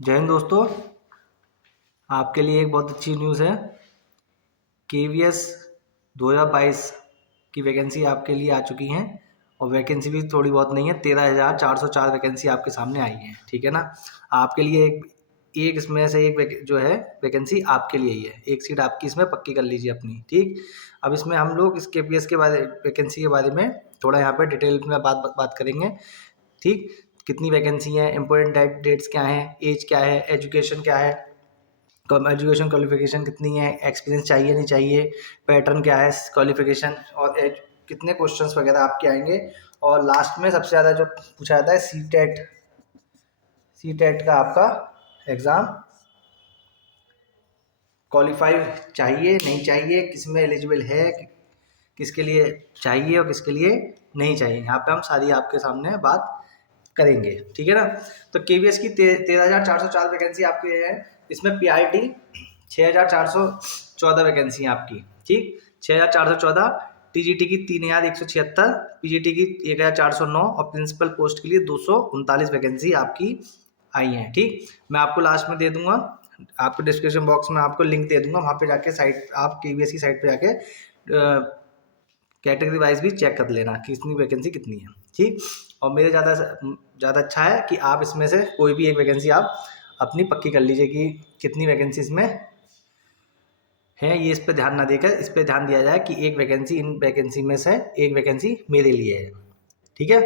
जय हिंद दोस्तों। आपके लिए एक बहुत अच्छी न्यूज़ है। KVS 2022 की वैकेंसी आपके लिए आ चुकी हैं और वैकेंसी भी थोड़ी बहुत नहीं है, 13,404 वैकेंसी आपके सामने आई है। ठीक है ना। आपके लिए एक इसमें से एक जो है वैकेंसी आपके लिए ही है। एक सीट आपकी इसमें पक्की कर लीजिए अपनी। ठीक। अब इसमें हम लोग इस KPS के बारे वैकेंसी के बारे में थोड़ा यहाँ पे डिटेल में बात करेंगे। ठीक। कितनी वैकेंसी है, इंपॉर्टेंट डेट्स क्या हैं, एज क्या है, एजुकेशन क्या है, एजुकेशन क्वालिफिकेशन कितनी है, एक्सपीरियंस चाहिए नहीं चाहिए, पैटर्न क्या है क्वालिफिकेशन, और कितने क्वेश्चंस वगैरह आपके आएंगे। और लास्ट में सबसे ज़्यादा जो पूछा जाता है सी टेट का आपका एग्ज़ाम क्वालिफाई चाहिए नहीं चाहिए, किस में एलिजिबल है, किसके लिए चाहिए और किसके लिए नहीं चाहिए, यहाँ पे हम सारी आपके सामने बात करेंगे। ठीक है ना। तो KVS की 13,404 वैकेंसी आपकी है। इसमें PRT 6,414 वैकेंसी है आपकी। ठीक। 6,414, TGT की 3,176, PGT की 1,409 और प्रिंसिपल पोस्ट के लिए 239 वैकेंसी आपकी आई हैं। ठीक। मैं आपको लास्ट में दे दूंगा, आपको डिस्क्रिप्शन बॉक्स में आपको लिंक दे दूंगा, वहाँ पे जाके साइट आप KVS की साइट पे जाके कैटेगरी वाइज भी चेक कर लेना कि कितनी वैकेंसी कितनी है। ठीक। और मेरे ज़्यादा अच्छा है कि आप इसमें से कोई भी एक वैकेंसी आप अपनी पक्की कर लीजिए कि कितनी वैकेंसी इसमें है। ये इस पर ध्यान ना देकर इस पर ध्यान दिया जाए कि एक वैकेंसी, इन वैकेंसी में से एक वैकेंसी मेरे लिए है। ठीक है।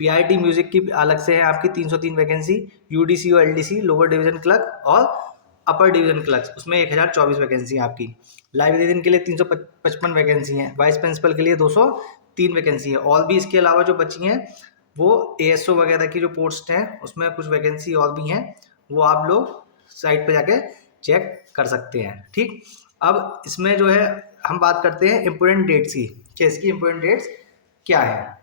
PRT म्यूजिक की अलग से है आपकी 303 वैकेंसी, UDC और LDC लोअर डिवीजन क्लर्क और अपर डिवीजन क्लर्क उसमें 1,024 वैकेंसी है आपकी। लाइब्रेरियन के लिए 355 वैकेंसी हैं, वाइस प्रिंसिपल के लिए 203 वैकेंसी है। और भी इसके अलावा जो बची हैं वो ASO वगैरह की जो पोस्ट हैं उसमें कुछ वैकेंसी और भी हैं, वो आप लोग साइट पे जाके चेक कर सकते हैं। ठीक। अब इसमें जो है हम बात करते हैं इम्पोर्टेंट डेट्स की, कि इसकी इम्पोर्टेंट डेट्स क्या है।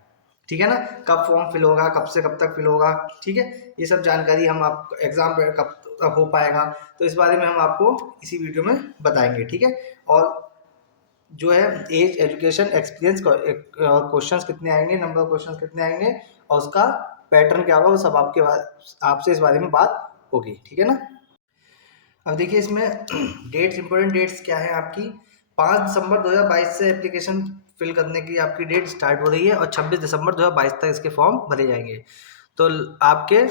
ठीक है ना। कब फॉर्म फिल होगा, कब से कब तक फिल होगा। ठीक है। ये सब जानकारी हम आप एग्जाम कब तक हो पाएगा, तो इस बारे में हम आपको इसी वीडियो में बताएंगे। ठीक है। और जो है एज, एजुकेशन, एक्सपीरियंस, क्वेश्चंस कितने आएंगे, नंबर ऑफ क्वेश्चंस कितने आएंगे और उसका पैटर्न क्या होगा, वो सब आपसे इस बारे में बात होगी। ठीक है ना। अब देखिए इसमें डेट्स, इंपॉर्टेंट डेट्स क्या है आपकी। 5 दिसंबर 2022 से एप्लीकेशन फिल करने की आपकी डेट स्टार्ट हो रही है और 26 दिसंबर 2022 तक इसके फॉर्म भरे जाएंगे। तो आपके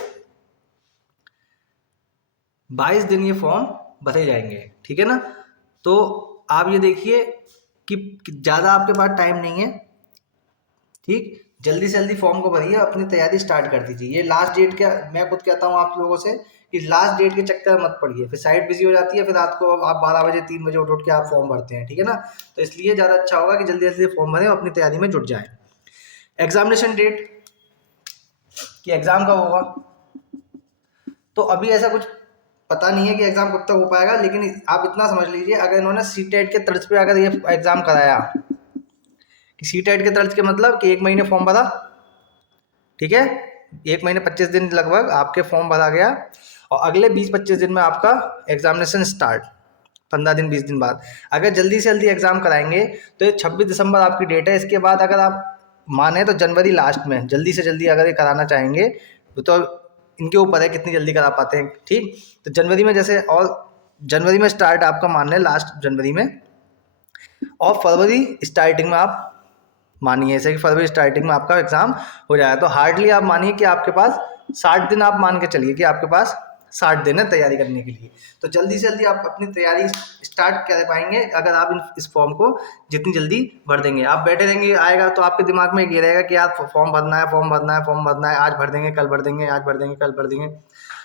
22 दिन ये फॉर्म भरे जाएंगे। ठीक है ना। तो आप ये देखिए कि ज़्यादा आपके पास टाइम नहीं है। ठीक। जल्दी से जल्दी फॉर्म को भरिए, अपनी तैयारी स्टार्ट कर दीजिए। ये लास्ट डेट क्या, मैं खुद कहता हूँ आप लोगों से कि लास्ट डेट के चक्कर में मत पड़िए, फिर साइट बिजी हो जाती है, फिर रात को आप 12 बजे 3 बजे उठ के आप फॉर्म भरते हैं। ठीक है ना। तो इसलिए ज़्यादा अच्छा होगा कि जल्दी जल्दी फॉर्म भरें और अपनी तैयारी में जुट जाएं। एग्जामिनेशन डेट कि एग्ज़ाम कब होगा, तो अभी ऐसा कुछ पता नहीं है कि एग्ज़ाम कब तक हो पाएगा, लेकिन आप इतना समझ लीजिए अगर इन्होंने CTET के तर्ज पे अगर ये एग्ज़ाम कराया, कि CTET के तर्ज के मतलब कि 1 महीने फॉर्म भरा, ठीक है, 1 महीने 25 दिन लगभग आपके फॉर्म भरा गया और अगले 20-25 दिन में आपका एग्जामिनेशन स्टार्ट, 15 दिन 20 दिन बाद। अगर जल्दी से जल्दी एग्ज़ाम कराएंगे तो ये 26 दिसंबर आपकी डेट है। इसके बाद अगर आप माने तो जनवरी लास्ट में जल्दी से जल्दी अगर ये कराना चाहेंगे तो इनके ऊपर है कितनी जल्दी करा पाते हैं। ठीक। तो जनवरी में जैसे, और जनवरी में स्टार्ट आपका मान लें, लास्ट जनवरी में, और फरवरी स्टार्टिंग में आप मानिए ऐसे कि फरवरी स्टार्टिंग में आपका एग्जाम हो जाएगा। तो हार्डली आप मानिए कि आपके पास 60 दिन, आप मान के चलिए कि आपके पास 60 दिन है तैयारी करने के लिए। तो जल्दी से जल्दी आप अपनी तैयारी स्टार्ट कर पाएंगे अगर आप इस फॉर्म को जितनी जल्दी भर देंगे। आप बैठे रहेंगे, आएगा तो आपके दिमाग में ये रहेगा कि यार फॉर्म भरना है, फॉर्म भरना है, फॉर्म भरना है, आज भर देंगे, कल भर देंगे, आज भर देंगे, कल भर देंगे।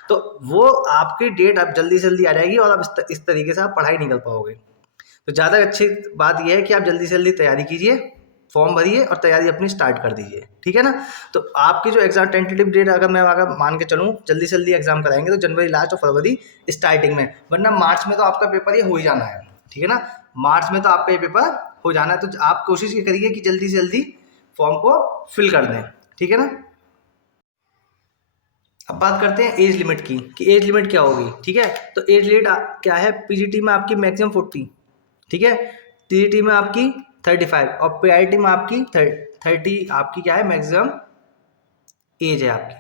तो वो आपकी डेट अब जल्दी से जल्दी आ जाएगी और आप इस तरीके से आप पढ़ाई नहीं कर पाओगे। तो ज़्यादा अच्छी बात यह है कि आप जल्दी से जल्दी तैयारी कीजिए, फॉर्म भरिए और तैयारी अपनी स्टार्ट कर दीजिए। ठीक है ना। तो आपकी जो एग्जाम टेंटेटिव डेट अगर मैं मान के चलूँ, जल्दी से जल्दी एग्जाम कराएंगे तो जनवरी लास्ट और फरवरी स्टार्टिंग में, वरना मार्च में तो आपका पेपर ये हो ही जाना है। ठीक है ना। मार्च में तो आपका ये पेपर हो जाना है। तो आप कोशिश ये करिए कि जल्दी से जल्दी फॉर्म को फिल कर दें। ठीक है ना। अब बात करते हैं एज लिमिट की, कि एज लिमिट क्या होगी। ठीक है। तो एज लिमिट क्या है, PGT में आपकी मैक्सिमम 40, ठीक है, TGT में आपकी 35 और PIT में आपकी 30 आपकी क्या है मैक्सिमम एज है आपकी।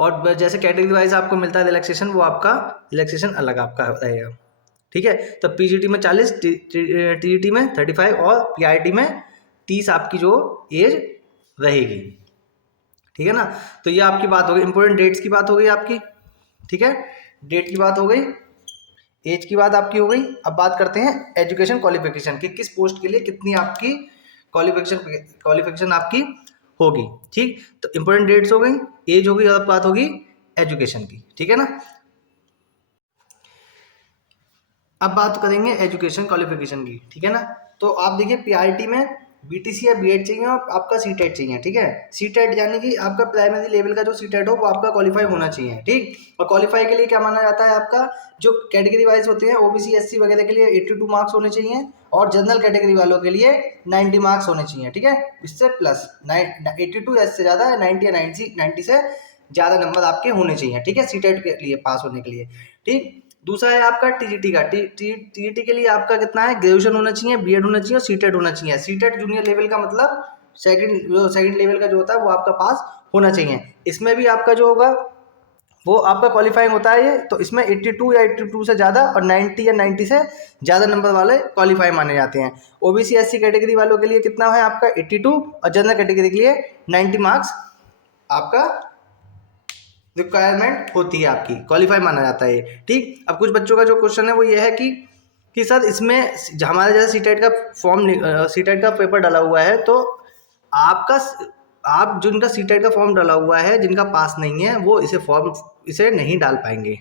और जैसे कैटेगरी वाइज आपको मिलता है रिलैक्सेशन, वो आपका रिलैक्सेशन अलग आपका रहेगा। ठीक है, तो पीजीटी में 40, टीजीटी में 35 और पीआरटी में 30 आपकी जो एज रहेगी। ठीक है ना, तो ये आपकी बात हो गई, इंपॉर्टेंट डेट्स की बात हो गई आपकी। ठीक है, डेट की बात हो गई, एज की बात आपकी हो गई। अब बात करते हैं एजुकेशन क्वालिफिकेशन की, किस पोस्ट के लिए कितनी आपकी क्वालिफिकेशन आपकी होगी। ठीक, तो इंपॉर्टेंट डेट्स हो गई, एज हो गई, और अब बात होगी एजुकेशन की। ठीक है ना, अब बात करेंगे एजुकेशन क्वालिफिकेशन की। ठीक है ना, तो आप देखिए पीआरटी में बीटीसी या बीएड चाहिए और आपका सीटेट चाहिए। ठीक है, सीटेट यानी कि आपका प्राइमरी लेवल का जो सीटेट हो वो आपका क्वालिफाई होना चाहिए। ठीक, और क्वालिफाई के लिए क्या माना जाता है, आपका जो कैटेगरी वाइज होते हैं ओबीसी एससी वगैरह के लिए 82 मार्क्स होने चाहिए, और जनरल कैटेगरी वालों के लिए 90 मार्क्स होने चाहिए। ठीक है, इससे प्लस 82 या इससे ज़्यादा, 90 या 90 से ज़्यादा नंबर आपके होने चाहिए। ठीक है, सीटेट के लिए पास होने के लिए। ठीक, दूसरा है आपका टीजीटी का। टीजीटी के लिए आपका कितना है, ग्रेजुएशन होना चाहिए, बीएड होना चाहिए और सीटेट होना चाहिए। सीटेट जूनियर लेवल का मतलब सेकंड लेवल का जो होता है वो आपका पास होना चाहिए। इसमें भी आपका जो होगा वो आपका क्वालिफाइंग होता है ये, तो इसमें 82 या 82 से ज़्यादा और 90 या 90 से ज़्यादा नंबर वाले क्वालिफाई माने जाते हैं। ओबीसी एससी कैटेगरी वालों के लिए कितना है आपका 82, और जनरल कैटेगरी के लिए 90 मार्क्स आपका रिक्वायरमेंट होती है, आपकी क्वालिफाई माना जाता है। ठीक, अब कुछ बच्चों का जो क्वेश्चन है वो ये है कि सर इसमें हमारे जैसे सीटेट का सीटेट का पेपर डाला हुआ है, तो आप जिनका सीटेट का फॉर्म डाला हुआ है, जिनका पास नहीं है वो इसे नहीं डाल पाएंगे।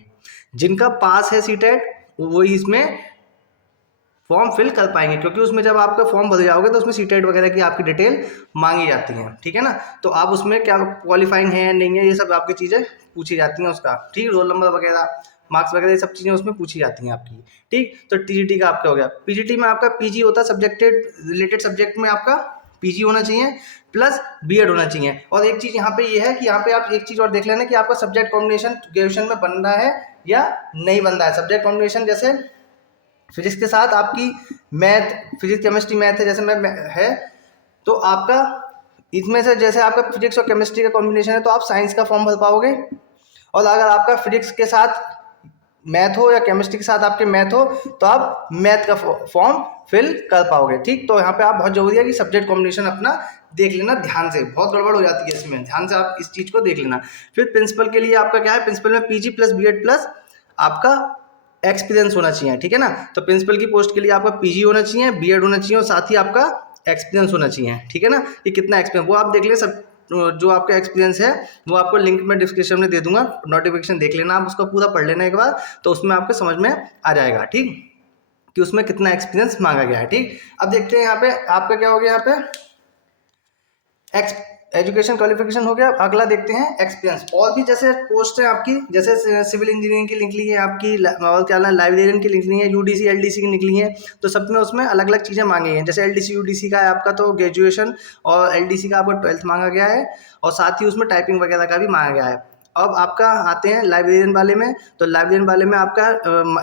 जिनका पास है सीटेट वो इसमें फॉर्म फिल कर पाएंगे, क्योंकि उसमें जब आपका फॉर्म भर जाओगे तो उसमें सीटेट वगैरह की आपकी डिटेल मांगी जाती है। ठीक है ना, तो आप उसमें क्या क्वालिफाइंग है या नहीं है, ये सब आपकी चीज़ें पूछी जाती हैं उसका। ठीक, रोल नंबर वगैरह, मार्क्स वगैरह, ये सब चीज़ें उसमें पूछी जाती हैं आपकी। ठीक, तो टीजीटी का आपका हो गया। पीजीटी में आपका पीजी होता है, सब्जेक्टेड रिलेटेड सब्जेक्ट में आपका पीजी होना चाहिए प्लस बीएड होना चाहिए। और एक चीज़ यहाँ पे ये है कि यहाँ पे आप एक चीज़ और देख लेना कि आपका सब्जेक्ट कॉम्बिनेशन ग्रेजुएशन में बन रहा है या नहीं बन रहा है। सब्जेक्ट कॉम्बिनेशन जैसे फिजिक्स के साथ आपकी मैथ, फिजिक्स केमिस्ट्री मैथ है, जैसे मैं है, तो आपका इसमें से जैसे आपका फिजिक्स और केमिस्ट्री का कॉम्बिनेशन है तो आप साइंस का फॉर्म भर पाओगे। और अगर आपका फिजिक्स के साथ मैथ हो या केमिस्ट्री के साथ आपके मैथ हो तो आप मैथ का फॉर्म फिल कर पाओगे। ठीक, तो यहाँ पे आप बहुत जरूरी है कि सब्जेक्ट कॉम्बिनेशन अपना देख लेना ध्यान से, बहुत गड़बड़ हो जाती है इसमें, ध्यान से आप इस चीज़ को देख लेना। फिर प्रिंसिपल के लिए आपका क्या है, प्रिंसिपल में पीजी प्लस बीएड प्लस आपका एक्सपीरियंस होना चाहिए। ठीक है ना, तो प्रिंसिपल की पोस्ट के लिए आपका पीजी होना चाहिए, बीएड होना चाहिए और साथ ही आपका एक्सपीरियंस होना चाहिए। ठीक है ना, कि कितना एक्सपीरियंस वो आप देख लें, सब जो आपका एक्सपीरियंस है वो आपको लिंक में डिस्क्रिप्शन में दे दूंगा, नोटिफिकेशन देख लेना, आप उसको पूरा पढ़ लेना एक बार, तो उसमें आपको समझ में आ जाएगा। ठीक, कि उसमें कितना एक्सपीरियंस मांगा गया है। ठीक, अब देखते हैं यहाँ पे आपका क्या हो गया, यहाँ पे एजुकेशन क्वालिफिकेशन हो गया। अगला देखते हैं एक्सपीरियंस। और भी जैसे पोस्ट है आपकी, जैसे सिविल इंजीनियरिंग की निकली है आपकी, और क्या नाम लाइब्रेरियन की निकली है, यूडीसी एलडीसी की निकली है, तो सब में उसमें अलग अलग चीज़ें मांगी हैं। जैसे एलडीसी यूडीसी का है आपका तो ग्रेजुएशन, और एलडीसी का आपका 12th मांगा गया है, और साथ ही उसमें टाइपिंग वगैरह का भी मांगा गया है। अब आपका आते हैं लाइब्रेरियन वाले में, तो लाइब्रेरियन वाले में आपका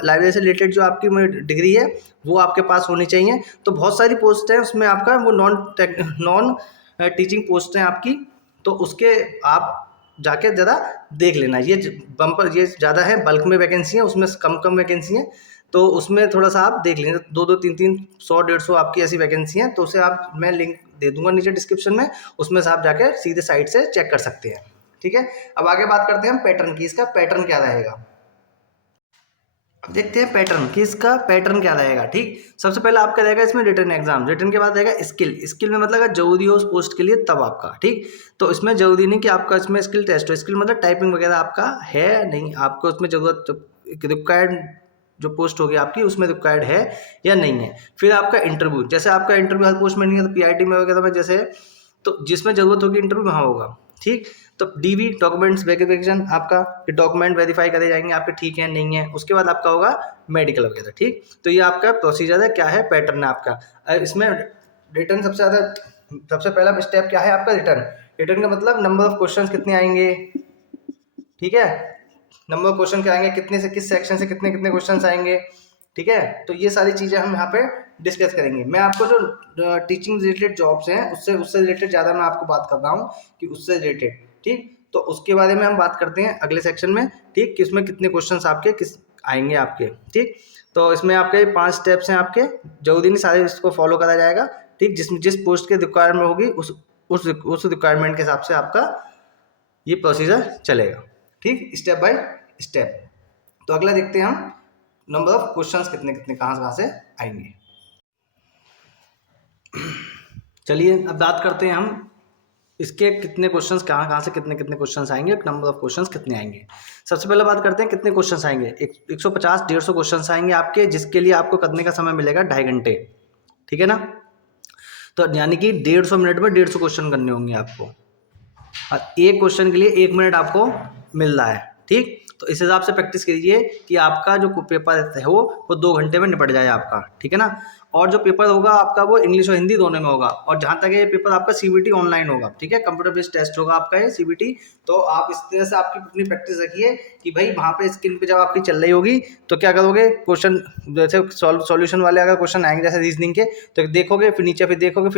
लाइब्रेरी से रिलेटेड जो आपकी डिग्री है वो आपके पास होनी चाहिए। तो बहुत सारी पोस्ट हैं उसमें, आपका वो नॉन टीचिंग पोस्ट हैं आपकी, तो उसके आप जाके ज़रा देख लेना। ये बम्पर ये ज़्यादा है, बल्क में वैकेंसी है, उसमें कम कम वैकेंसी है, तो उसमें थोड़ा सा आप देख लेंगे। 2-2 3-3 100-150 आपकी ऐसी वैकेंसी है, तो उसे आप मैं लिंक दे दूंगा नीचे डिस्क्रिप्शन में, उसमें से आप जाके सीधे साइट से चेक कर सकते हैं। ठीक है, अब आगे बात करते हैं हम पैटर्न की। इसका पैटर्न क्या रहेगा, देखते हैं पैटर्न कि इसका पैटर्न क्या रहेगा। ठीक, सबसे पहले आपका रहेगा इसमें रिटन एग्जाम, रिटन के बाद रहेगा स्किल में मतलब जरूरी हो उस पोस्ट के लिए तब आपका। ठीक, तो इसमें जरूरी नहीं कि आपका इसमें स्किल टेस्ट हो, स्किल मतलब टाइपिंग वगैरह आपका है नहीं, आपको उसमें जरूरत रिक्वायर्ड जो पोस्ट होगी आपकी उसमें रिक्वायर्ड है या नहीं है। फिर आपका इंटरव्यू, जैसे आपका इंटरव्यू हर पोस्ट में नहीं है, तो पीआईटी में वगैरह में जैसे, तो जिसमें जरूरत होगी इंटरव्यू वहाँ होगा। ठीक, तो डीवी डॉक्यूमेंट्स वेरिफिकेशन, आपका डॉक्यूमेंट वेरीफाई करे जाएंगे आपके ठीक है नहीं है, उसके बाद आपका होगा मेडिकल वगैरह। ठीक, तो ये आपका प्रोसीजर है, क्या है पैटर्न है आपका। इसमें रिटर्न सबसे पहला स्टेप क्या है आपका, रिटर्न। रिटर्न का मतलब नंबर ऑफ क्वेश्चंस कितने आएंगे, ठीक है, नंबर ऑफ क्वेश्चन क्या आएंगे, कितने से किस सेक्शन से कितने कितने क्वेश्चंस आएंगे। ठीक है, तो ये सारी चीज़ें हम यहाँ पे डिस्कस करेंगे। मैं आपको जो टीचिंग रिलेटेड जॉब्स हैं उससे रिलेटेड ज़्यादा मैं आपको बात कर रहा हूँ कि उससे रिलेटेड। ठीक, तो उसके बारे में हम बात करते हैं अगले सेक्शन में, ठीक, कि उसमें कितने क्वेश्चंस आपके किस आएंगे आपके, ठीक। तो इसमें आपके 5 स्टेप्स हैं आपके, जल्दी नहीं सारे इसको फॉलो करा जाएगा, ठीक। जिस पोस्ट के रिक्वायरमेंट होगी उस रिक्वायरमेंट के हिसाब से आपका ये प्रोसीजर चलेगा, ठीक, स्टेप बाय स्टेप। तो अगला देखते हैं हम नंबर ऑफ क्वेश्चंस कितने कितने कहाँ से आएंगे। चलिए अब बात करते हैं हम इसके कितने क्वेश्चंस कहाँ से कितने कितने क्वेश्चंस आएंगे, नंबर ऑफ क्वेश्चंस कितने आएंगे। सबसे पहले बात करते हैं कितने क्वेश्चंस आएंगे। 150-150 क्वेश्चंस आएंगे आपके, जिसके लिए आपको करने का समय मिलेगा 2.5 घंटे, ठीक है ना। तो यानी कि 150 मिनट में 150 क्वेश्चन करने होंगे आपको, और एक क्वेश्चन के लिए 1 मिनट आपको मिल रहा है, ठीक। तो इस हिसाब से प्रैक्टिस कीजिए कि आपका जो पेपर है वो 2 घंटे में निपट जाए आपका, ठीक है ना। और जो पेपर होगा आपका वो इंग्लिश और हिंदी दोनों में होगा। और जहाँ तक ये पेपर आपका सीबीटी ऑनलाइन होगा, ठीक है, कंप्यूटर बेस्ड टेस्ट होगा आपका ये सीबीटी। तो आप इस तरह से आपकी अपनी प्रैक्टिस रखिए कि भाई वहाँ पे स्क्रीन पे जब आपकी चल रही होगी तो क्या करोगे, क्वेश्चन जैसे सॉल्यूशन वाले अगर क्वेश्चन आएंगे जैसे रीजनिंग के, तो देखोगे फिर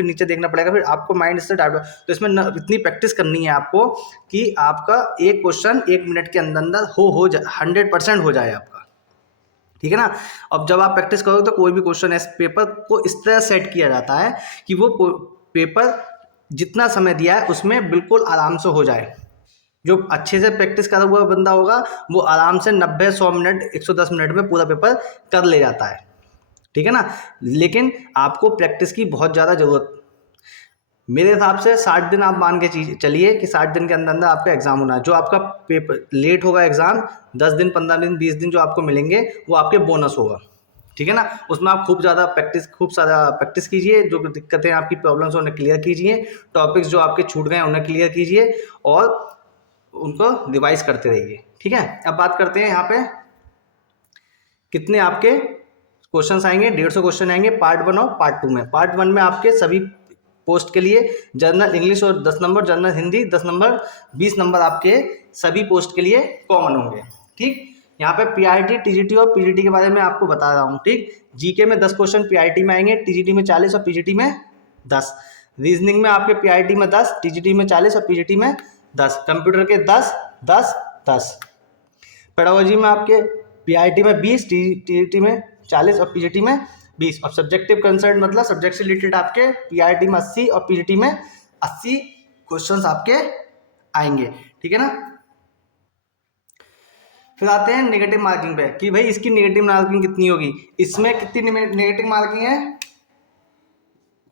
नीचे देखना पड़ेगा, फिर आपको माइंड से डाउट। तो इसमें इतनी प्रैक्टिस करनी है आपको कि आपका एक क्वेश्चन 1 मिनट के अंदर हो 100% हो जाए आपका, ठीक है ना। अब जब आप प्रैक्टिस करोगे तो कोई भी क्वेश्चन इस पेपर को इस तरह सेट किया जाता है कि वो पेपर जितना समय दिया है उसमें बिल्कुल आराम से हो जाए। जो अच्छे से प्रैक्टिस करा हुआ बंदा होगा वो आराम से 90-100 मिनट 110 मिनट में पूरा पेपर कर ले जाता है, ठीक है ना। लेकिन आपको प्रैक्टिस की बहुत ज़्यादा ज़रूरत, मेरे हिसाब से 60 दिन आप मान के चलिए कि 60 दिन के अंदर आपका एग्जाम होना है। जो आपका पेपर लेट होगा एग्जाम, 10 दिन 15 दिन 20 दिन जो आपको मिलेंगे वो आपके बोनस होगा, ठीक है ना। उसमें आप खूब सारा प्रैक्टिस कीजिए, जो दिक्कतें आपकी प्रॉब्लम्स उन्हें क्लियर कीजिए, टॉपिक्स जो आपके छूट गए उन्हें क्लियर कीजिए और उनको रिवाइज करते रहिए, ठीक है। अब बात करते हैं यहाँ पे कितने आपके क्वेश्चंस आएंगे। 150 क्वेश्चन आएंगे पार्ट 1 और पार्ट 2 में। पार्ट 1 में आपके सभी पोस्ट के लिए जनरल इंग्लिश और 10 number, general Hindi 10 number, 20 number आपके सभी पोस्ट के लिए कॉमन होंगे, ठीक। यहाँ पे पीआईटी, टीजीटी और पीजीटी के बारे में आपको बता रहा हूँ, ठीक। जीके में 10 क्वेश्चन पीआईटी में आएंगे, टीजीटी में 40 और पीजीटी में 10। रीजनिंग में आपके पीआईटी में 10, टीजीटी में 40 और पीजीटी में 10। कंप्यूटर के 10 10 10। पेडागोजी में आपके पीआईटी में 20, टीजीटी में 40 और पीजीटी में 20। और सब्जेक्टिव कंसर्न मतलब सब्जेक्ट से रिलेटेड आपके पीआईटी में 80 और पीजीटी में 80 क्वेश्चंस आपके आएंगे, ठीक है ना। फिर आते हैं नेगेटिव मार्किंग पे कि भाई इसकी नेगेटिव मार्किंग कितनी होगी। इसमें कितनी नेगेटिव मार्किंग है,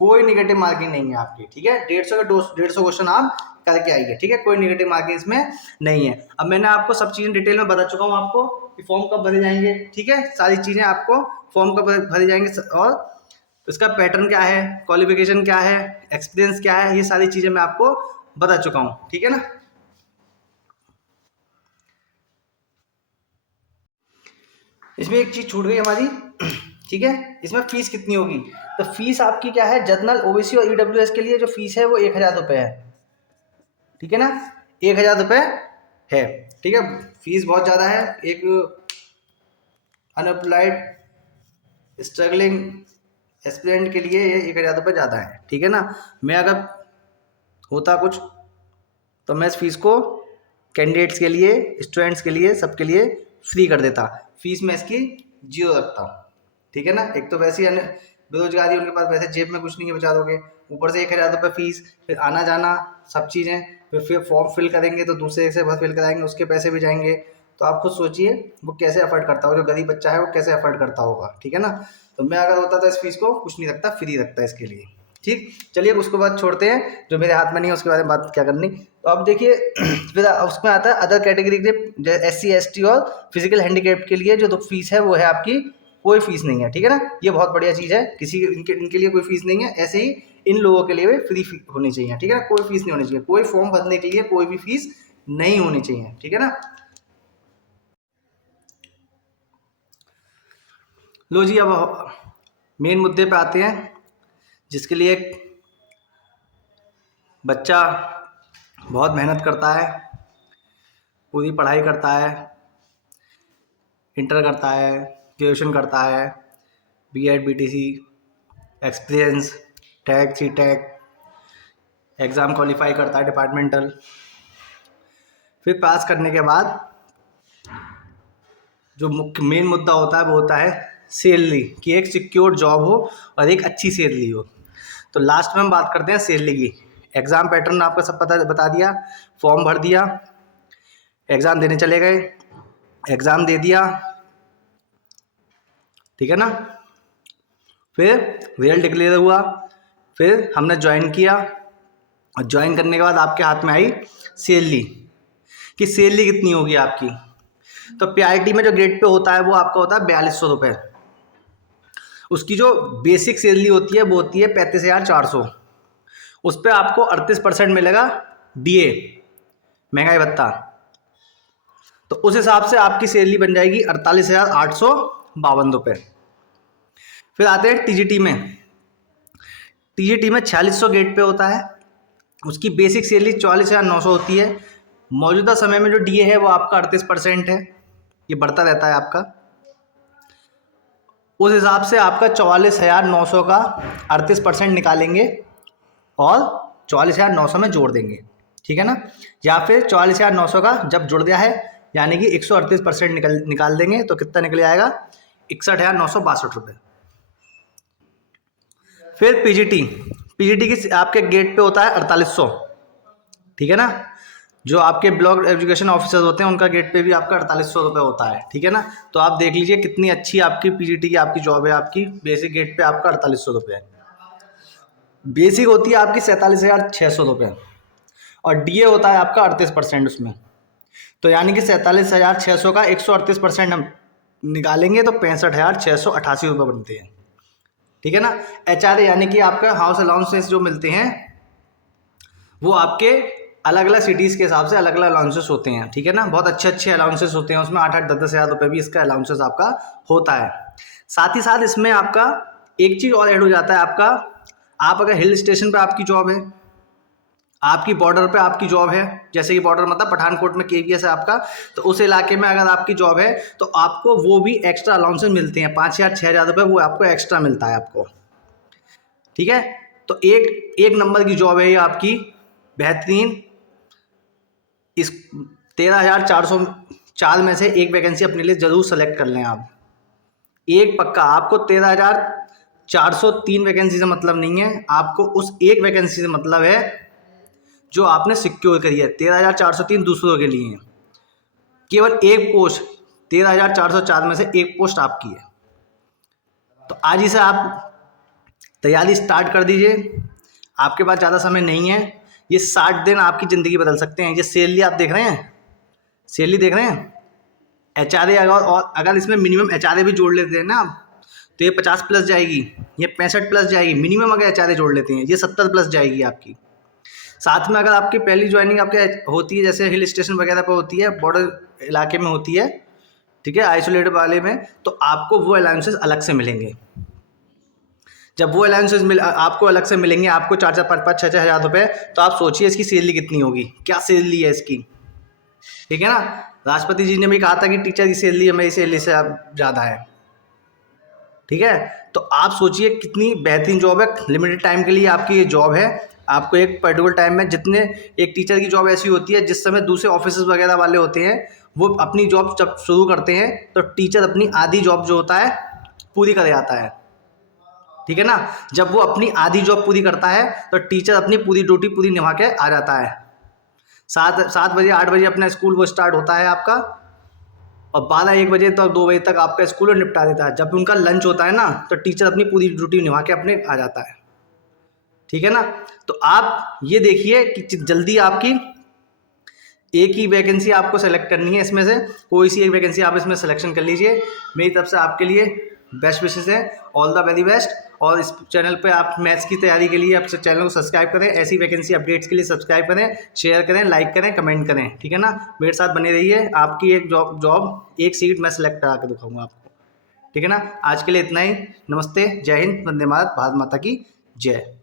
कोई नेगेटिव मार्किंग नहीं है आपकी, ठीक है। 150 क्वेश्चन आप करके आइए, ठीक है, कोई नेगेटिव मार्किंग इसमें नहीं है। अब मैंने आपको सब चीजें डिटेल में बता चुका हूँ आपको कि फॉर्म कब भरे जाएंगे, ठीक है, सारी चीजें आपको फॉर्म कब भरे जाएंगे और इसका पैटर्न क्या है, क्वालिफिकेशन क्या है, एक्सपीरियंस क्या है, ये सारी चीजें मैं आपको बता चुका हूँ, ठीक है ना। इसमें एक चीज छूट गई हमारी, ठीक है, इसमें फीस कितनी होगी। तो फीस आपकी क्या है, जनरल, ओबीसी और ईडब्ल्यूएस के लिए जो फीस है वो 1000 रुपये है, ठीक है ना, 1000 रुपये है, ठीक है। फीस बहुत ज़्यादा है, एक अनअप्लाइड स्ट्रगलिंग एस्पिरेंट के लिए ये 1000 रुपये ज़्यादा है, ठीक है ना। मैं अगर होता कुछ तो मैं इस फीस को कैंडिडेट्स के लिए, स्टूडेंट्स के लिए, सबके लिए फ्री कर देता। फीस में इसकी 0 रखता, ठीक है ना। एक तो वैसे ही बेरोजगारी, उनके पास वैसे जेब में कुछ नहीं है बचा दोगे, ऊपर से 1000 रुपये फीस, फिर आना जाना सब चीज़ें, फिर फॉर्म फिल करेंगे तो दूसरे से फिल कराएंगे, उसके पैसे भी जाएंगे। तो आप खुद सोचिए वो कैसे अफोर्ड करता हो, जो गरीब बच्चा है वो कैसे अफोर्ड करता होगा, ठीक है ना। तो मैं अगर होता तो इस फीस को कुछ नहीं रखता, फ्री रखता इसके लिए, ठीक। चलिए उसके बाद छोड़ते हैं, जो मेरे हाथ में नहीं है उसके बारे में बात क्या करनी। तो अब देखिए फिर उसमें आता है अदर कैटेगरी के, SC ST और फिजिकल हैंडीकैप के लिए जो तो फीस है वो है आपकी कोई फीस नहीं है, ठीक है ना। ये बहुत बढ़िया चीज़ है, इनके लिए कोई फीस नहीं है। ऐसे ही इन लोगों के लिए फ्री होनी चाहिए, ठीक है ना, कोई फीस नहीं होनी चाहिए, कोई फॉर्म भरने के लिए कोई भी फीस नहीं होनी चाहिए, ठीक है ना। लो जी, अब मेन मुद्दे पे आते हैं, जिसके लिए बच्चा बहुत मेहनत करता है, पूरी पढ़ाई करता है, इंटर करता है, ग्रेजुएशन करता है, BEd BTC, एक्सपीरियंस, टैग, सी टैग, एग्ज़ाम क्वालिफाई करता है डिपार्टमेंटल, फिर पास करने के बाद जो मुख्य मेन मुद्दा होता है वो होता है सैलरी, कि एक सिक्योर जॉब हो और एक अच्छी सैलरी हो। तो लास्ट में हम बात करते हैं सैलरी की। एग्ज़ाम पैटर्न आपको सब बता दिया, फॉर्म भर दिया, एग्ज़ाम देने चले गए, एग्ज़ाम दे दिया, ठीक है ना। फिर रिजल्ट डिक्लेयर हुआ, फिर हमने ज्वाइन किया और ज्वाइन करने के बाद आपके हाथ में आई सैलरी, कि सैलरी कितनी होगी आपकी। तो पीआईटी में जो ग्रेड पे होता है वो आपका होता है 4200 रुपये। उसकी जो बेसिक सैलरी होती है वो होती है 35,400। उस पर आपको 38% मिलेगा डीए, महंगाई भत्ता। तो उस हिसाब से आपकी सैलरी बन जाएगी 48,852 रुपये। फिर आते हैं टीजीटी में। टीजीटी में 4600 गेट पे होता है, उसकी बेसिक सैलरी 44,900 होती है। मौजूदा समय में जो डीए है वो आपका 38% है, ये बढ़ता रहता है आपका। उस हिसाब से आपका 44,900 का 38% निकालेंगे और 44,900 में जोड़ देंगे, ठीक है ना। या फिर 44,900 का जब जुड़ गया है यानी कि 138% निकाल देंगे तो कितना निकल आएगा, 61,962 रुपये। फिर पीजीटी की आपके गेट पे होता है 4800, ठीक है ना। जो आपके ब्लॉक एजुकेशन ऑफिसर होते हैं उनका गेट पे भी आपका 4800 रुपये होता है, ठीक है ना। तो आप देख लीजिए कितनी अच्छी आपकी पीजीटी की आपकी जॉब है। आपकी बेसिक गेट पे आपका 4800 रुपये है, बेसिक होती है आपकी 47,600 रुपये और डीए होता है आपका 38% उसमें। तो यानी कि 47,600 का 138% हम निकालेंगे तो 65,688 रुपये बनते हैं, ठीक है ना। एचआरए यानी कि आपका हाउस अलाउंसेस जो मिलते हैं वो आपके अलग अलग सिटीज़ के हिसाब से अलग अलग अलाउंसेस होते हैं, ठीक है ना। बहुत अच्छे अच्छे अलाउंसेस होते हैं उसमें, 8-8, 10-10 हज़ार रुपये भी इसका अलाउंसेस आपका होता है। साथ ही साथ इसमें आपका एक चीज़ और ऐड हो जाता है आपका, आप अगर हिल स्टेशन पर आपकी जॉब है, आपकी बॉर्डर पे आपकी जॉब है, जैसे कि बॉर्डर मतलब पठानकोट में केवीएस है आपका, तो उस इलाके में अगर आपकी जॉब है तो आपको वो भी एक्स्ट्रा अलाउंसेस मिलते हैं, 5,000-6,000 रुपये वो आपको एक्स्ट्रा मिलता है आपको, ठीक है। तो एक नंबर की जॉब है ये आपकी, बेहतरीन। इस 13,404 में से एक वैकेंसी अपने लिए ज़रूर सेलेक्ट कर लें आप, एक पक्का। आपको 13,403 वैकेंसी से मतलब नहीं है, आपको उस एक वैकेंसी से मतलब है जो आपने सिक्योर करी है। 13,403 दूसरों के लिए है, केवल एक पोस्ट 13,404 में से एक पोस्ट आपकी है। तो आज ही से आप तैयारी स्टार्ट कर दीजिए, आपके पास ज़्यादा समय नहीं है। ये 60 दिन आपकी ज़िंदगी बदल सकते हैं। ये सैलरी आप देख रहे हैं, सैलरी देख रहे हैं, एचआरए अगर इसमें मिनिमम एचआरए भी जोड़ लेते हैं ना आप तो ये 50 प्लस जाएगी, ये 65 प्लस जाएगी मिनिमम। अगर एचआरए जोड़ लेते हैं ये 70 प्लस जाएगी आपकी। साथ में अगर आपकी पहली ज्वाइनिंग आपके होती है, जैसे हिल स्टेशन वगैरह पर होती है, बॉर्डर इलाके में होती है, ठीक है, आइसोलेटेड वाले में, तो आपको वो अलाउंसेस अलग से मिलेंगे। जब वो अलाउंसेस आपको अलग से मिलेंगे, आपको 4-4, 5-5, 6-6 हज़ार रुपये, तो आप सोचिए इसकी सैलरी कितनी होगी, क्या सैलरी है इसकी, ठीक है ना। राष्ट्रपति जी ने भी कहा था कि टीचर की सैलरी हमारी सैलरी से ज़्यादा है, ठीक है। तो आप सोचिए कितनी बेहतरीन जॉब है, लिमिटेड टाइम के लिए आपकी ये जॉब है। आपको एक पर्टिकुलर टाइम में, जितने एक टीचर की जॉब ऐसी होती है जिस समय दूसरे ऑफिस वगैरह वाले होते हैं वो अपनी जॉब जब शुरू करते हैं तो टीचर अपनी आधी जॉब जो होता है पूरी कर जाता है, ठीक है ना। जब वो अपनी आधी जॉब पूरी करता है तो टीचर अपनी पूरी ड्यूटी पूरी निभा के आ जाता है। 7 बजे 8 बजे अपना स्कूल वो स्टार्ट होता है आपका, और 12-1 बजे तक 2 बजे तक आपका स्कूल निपटा देता है। जब उनका लंच होता है ना तो टीचर अपनी पूरी ड्यूटी निभा के अपने आ जाता है, ठीक है ना। तो आप ये देखिए कि जल्दी आपकी एक ही वैकेंसी आपको सेलेक्ट करनी है, इसमें से कोई सी एक वैकेंसी आप इसमें सिलेक्शन कर लीजिए। मेरी तरफ से आपके लिए बेस्ट विशेस हैं, ऑल द वेरी बेस्ट। और इस चैनल पे आप मैथ्स की तैयारी के लिए आप चैनल को सब्सक्राइब करें, ऐसी वैकेंसी अपडेट्स के लिए सब्सक्राइब करें, शेयर करें, लाइक करें, कमेंट करें, ठीक है ना। मेरे साथ बने रहिए, आपकी एक जॉब एक सीट मैं सेलेक्ट करा के दिखाऊंगा आपको, ठीक है ना। आज के लिए इतना ही, नमस्ते, जय हिंद, वंदे मातरम, भारत माता की जय।